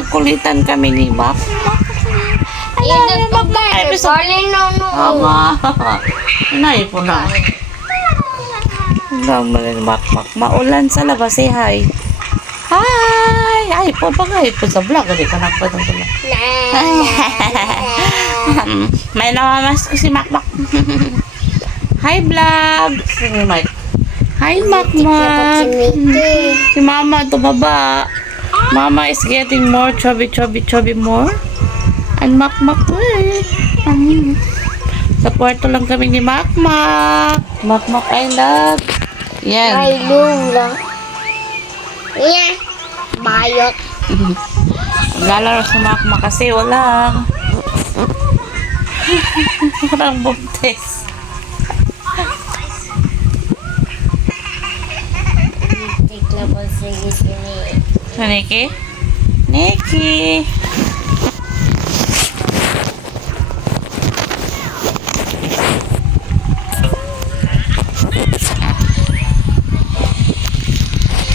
nagkulitan kami ni Mac. Ama. Inay po na. Ang Mac. Maulan sa labas eh. Hi. Hi. Ay po pa nga. Po sa vlog. Hindi ka nagpatong sa vlog. May namamas ko si Mac. Hi vlog. Sige Mike. Hi Mac. Si Mama tumaba. Mama is getting more chubby more. And Mac eh. Sa kwarto lang kami ni Mac. Mac, I love. Yan. Ay, lula. Yeah. Bayot. Lalaro sa Mac kasi walang buntis. So, Nikki?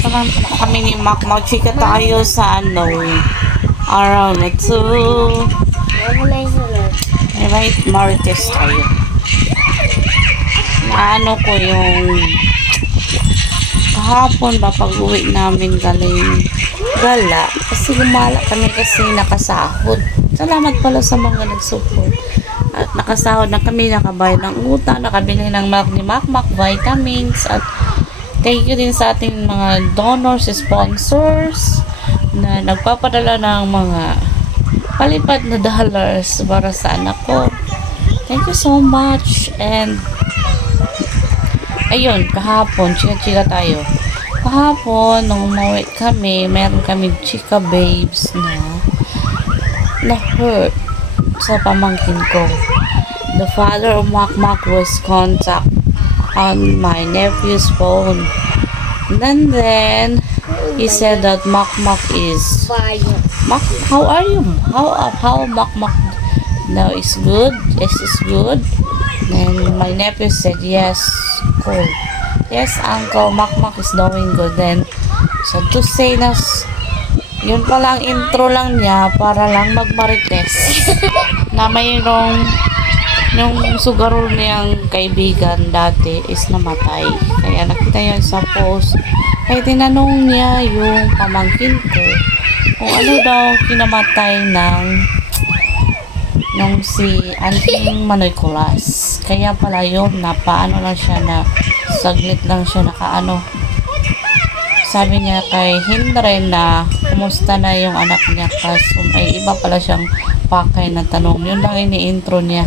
Samahan kami ni Mac. Mag-chika tayo sa araw na to. Right, Marites tayo. Naano ko yung kahapon ba pag-uwi namin galing gala kasi gumala kami kasi nakasahod. Salamat pala sa mga nag-support. At nakasahod na kami, nakabayad ng utang, nakabili ng Mac ni Mac vitamins, at thank you din sa ating mga donors, sponsors na nagpapadala ng mga palipad na dollars para sa anak ko. Thank you so much. And ayun, kahapon chika tayo. Kahapon nung umuwi kami, meron kami chika babes na hurt sa pamangkin ko. The father of Mac was contact on my nephew's phone. And then he said that Mac is Mac, how are you? How Mac now is good? Yes, is good. Then my nephew said yes, cool. Yes, uncle, Mac is doing good. Then so to say na yun palang intro lang niya para lang magmarites na mayroong yung sugarol niyang kaibigan dati is namatay. Kaya nakita yun sa post. Kaya tinanong niya yung pamangkin ko kung ano daw kinamatay nung si Auntie Manoy Colas. Kaya pala yun, napaano lang siya na saglit lang siya nakaano. Sabi niya kay Hindre na kumusta na yung anak niya kasi may iba pala siyang pakay na tanong. Yun lang ini-intro niya.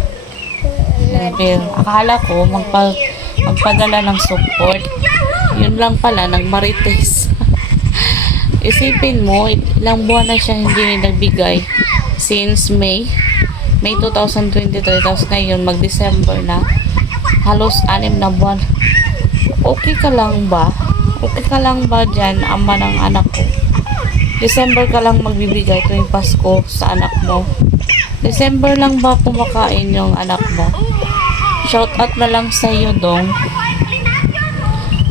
Pero akala ko magpadala ng support. Yun lang pala, nagmarites. Isipin mo, ilang buwan na siya hindi nagbigay since May 2023, tapos ngayon mag-December na, halos 6 na buwan. Okay ka lang ba? Okay ka lang ba dyan, ama ng anak ko? December ka lang magbibigay tuwing Pasko sa anak mo. December lang ba pumakain yung anak mo? Shout out na lang sa iyo, dong.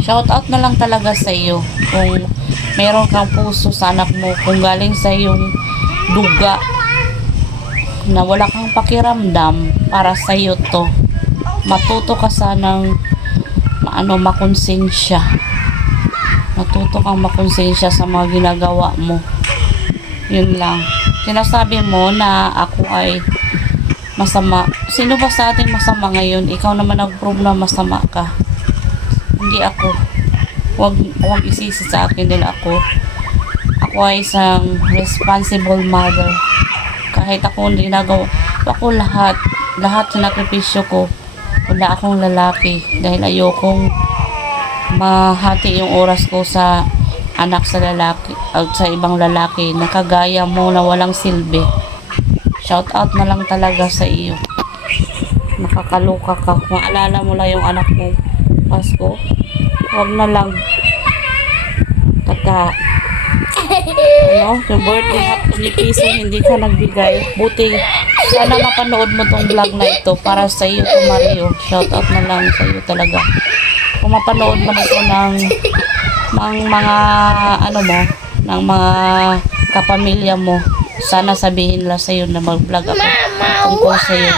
Shout out na lang talaga sa iyo kung meron kang puso sa anak mo, kung galing sa iyong duga na wala kang pakiramdam, para sa iyo to. Matuto ka sanang makonsensya. Matuto kang makonsensya sa mga ginagawa mo. Yun lang. Sinasabi mo na ako ay masama. Sino ba sa ating masama ngayon? Ikaw naman nag-prove na masama ka. Hindi ako. Huwag isisi sa akin dahil ako ay isang responsible mother. Kahit ako ginagawa ako lahat sinakripisyo ko. Wala akong lalaki dahil ayokong mahati yung oras ko sa anak sa lalaki at sa ibang lalaki na kagaya mo na walang silbi. Shout out na lang talaga sa iyo. Nakakaloka ka. Maalala mo lang yung anak mo Pasko. Huwag na lang yung birthday ni piso hindi ka nagbigay. Buti sana mapanood mo tong vlog na ito para sa iyo to, Mario. Shout out na lang sa iyo talaga. Kung mapanood mo ito ng mga ng mga kapamilya mo, sana sabihin nila sa'yo na mag-vlog ako tungkol sa'yo.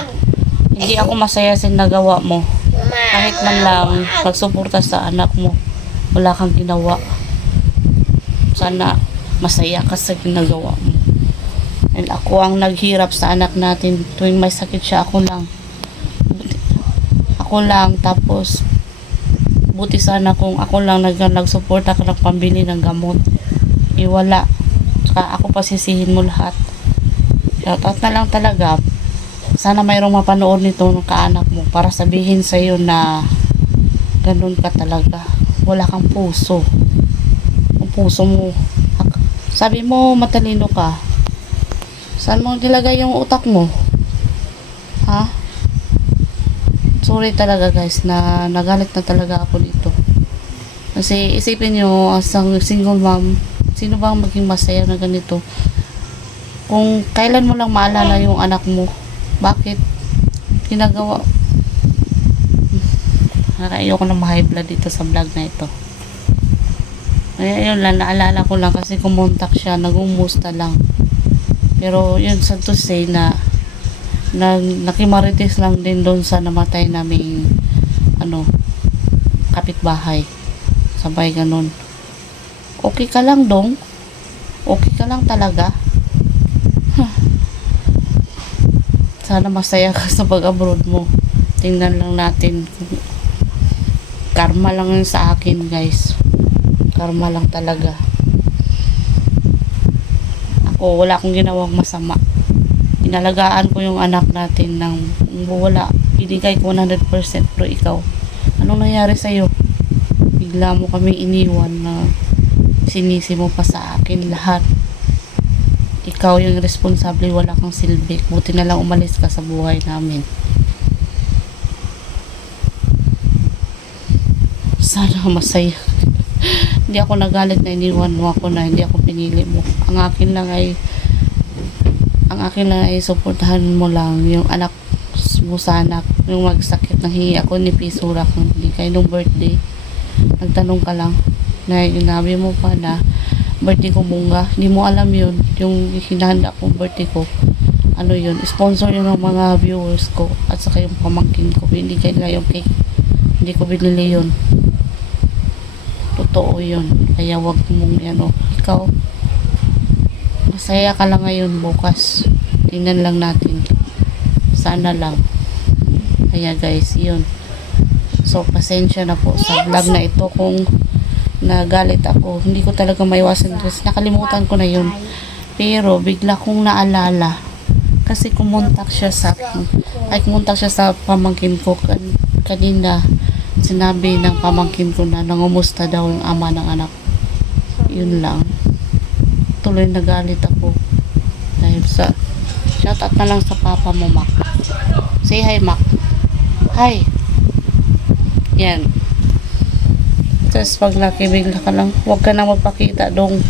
Hindi ako masaya sa nagawa mo. Kahit man lang magsuporta sa anak mo, wala kang ginawa. Sana masaya ka sa ginagawa mo. And ako ang naghirap sa anak natin tuwing may sakit siya, ako lang. Ako lang, tapos buti sana kung ako lang nagsuporta ka ng pambili ng gamot. Wala. Tsaka ako pasisihin mo lahat. Shoutout na lang talaga. Sana mayroong mapanood nito ng kaanak mo para sabihin sa'yo na ganun ka talaga. Wala kang puso. Ang puso mo. Sabi mo matalino ka. Saan mo nilagay yung utak mo? Ha? Sorry talaga guys na nagalit na talaga ako dito. Kasi isipin nyo, as ang single mom, sino bang maging masaya na ganito? Kung kailan mo lang maalala yung anak mo, bakit ginagawa? Ayoko na ma-high blood dito sa vlog na ito. Ayun lang, naalala ko lang kasi kumontak siya, nagumusta lang. Pero yun, sad to say na nakimarites lang din doon sa namatay naming kapitbahay. Sabay ganun. Okay ka lang dong? Okay ka lang talaga? Sana masaya ka sa pag-abroad mo. Tingnan lang natin. Karma lang yun sa akin guys. Karma lang talaga. Ako wala akong ginawang masama. Inalagaan ko yung anak natin ng wala. Binigay ko 100%. Pero ikaw, anong nangyari sa'yo? Bigla mo kami iniwan na sinisi mo pa sa akin lahat. Ikaw yung responsable, wala kang silbi. Buti na lang umalis ka sa buhay namin. Sana masaya. Hindi ako nagalit na iniwan mo ako na hindi ako pinili mo. Ang akin lang ay suportahan mo lang yung anak mo sana. Yung magsakit, nanghingi ako ni Pisura kung hindi kayo nung birthday. Nagtanong ka lang na ginabi mo pa na birthday ko bunga. Hindi mo alam yun. Yung hinahanda kong birthday ko, ano yun, sponsor yun ng mga viewers ko at saka yung pamangkin ko. Hindi kayo nila yung cake. Hindi ko binili yun. Totoo yun. Kaya wag mong ikaw masaya ka lang ngayon, bukas tingnan lang natin. Sana lang. Kaya guys, yun. So pasensya na po sa vlog na ito kung nagalit ako. Hindi ko talaga maiwasan kasi nakalimutan ko na yun. Pero bigla kong naalala kasi kumontak siya sa pamangkin ko kanina. Sinabi ng pamangkin ko na nangumusta daw yung ama ng anak. Yun lang. Tuloy nagalit ako. Dahil sa shoutout na lang sa papa mo, Mac. Say hi, Mac. Hi. Yan. Tapos pag nakibigla ka lang, huwag ka na magpakita dong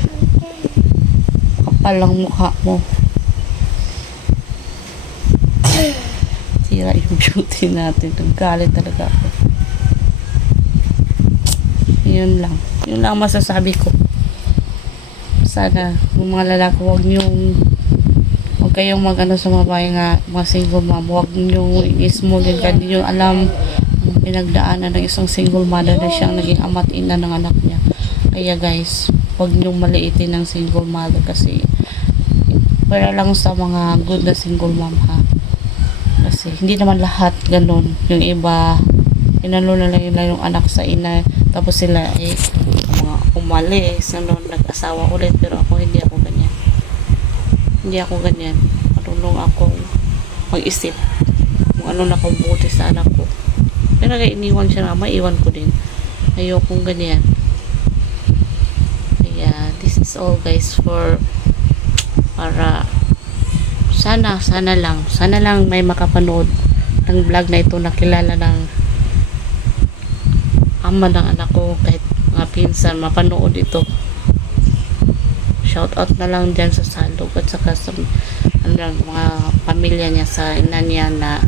kapal lang mukha mo. Sira yung beauty natin. Nagalit talaga ako. Yun lang masasabi ko. Sana yung mga lalaki huwag kayong sa babae nga mga single mom, huwag nyo i-small din kasi nyo alam ang pinagdaanan ng isang single mother na siyang naging ama't ina ng anak niya. Kaya guys, huwag nyo maliitin ng single mother kasi para lang sa mga good na single mom ha. Kasi hindi naman lahat ganun. Yung iba inano na lang nila yung anak sa ina, tapos sila mga umalis, nag-asawa ulit. Pero ako hindi ako ganyan. Marunong akong mag-isip kung ano nakabuti sa anak ko. Pero kaya iniwan siya na, maiwan ko din. Ayokong ganyan. Kaya this is all guys para sana lang may makapanood ng vlog na ito, nakilala ng ama ng anak ko, kahit mga pinsan mapanood ito. Shout out na lang dyan sa Salog at saka sa mga pamilya niya, sa ina niya na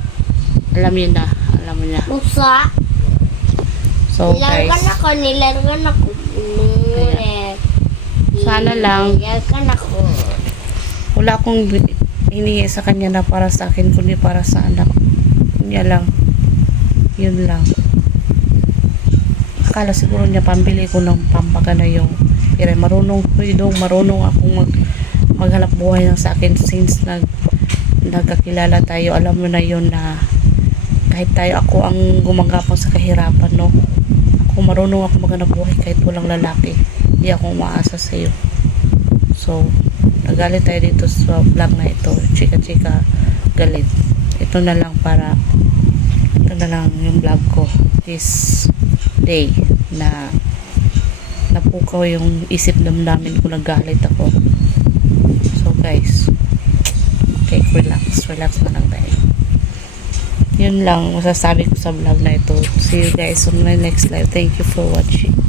alam niya. Musa. So guys, nilargan ako. sana lang Wala akong hiningi sa kanya na para sa akin, kundi para sa anak niya lang. Yun lang. Akala siguro niya pambili ko ng pampagana yung pero marunong akong maghanap buhay ng sa akin since nagkakilala tayo. Alam mo na yun na kahit ako ang gumagapang sa kahirapan, no? Ako marunong ako maghanap buhay kahit walang lalaki. Hindi ako umaasa sa iyo. So nagalit tayo dito sa vlog na ito, chika galit. Ito na lang yung vlog ko this day na napukaw yung isip damdamin ko, nagalit ako. So guys, okay, relax na lang tayo. Yun lang masasabi ko sa vlog na ito. See you guys on my next live. Thank you for watching.